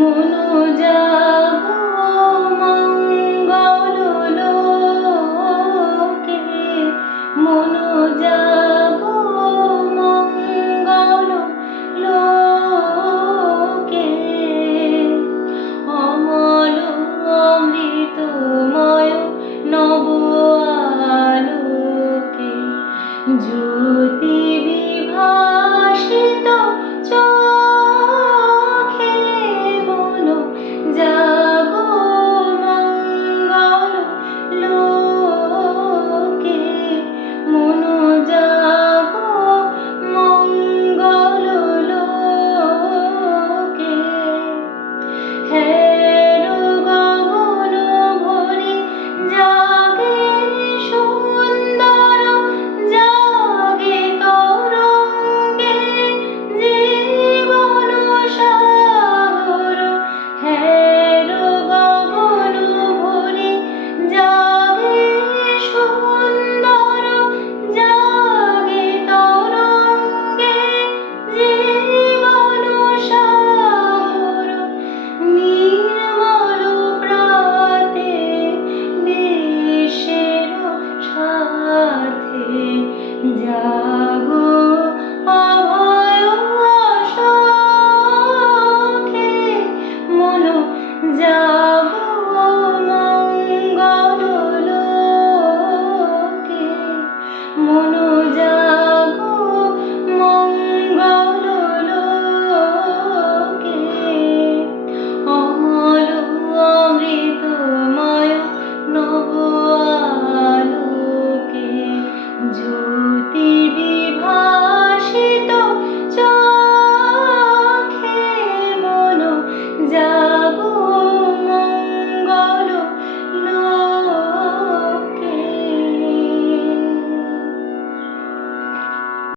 মনোজা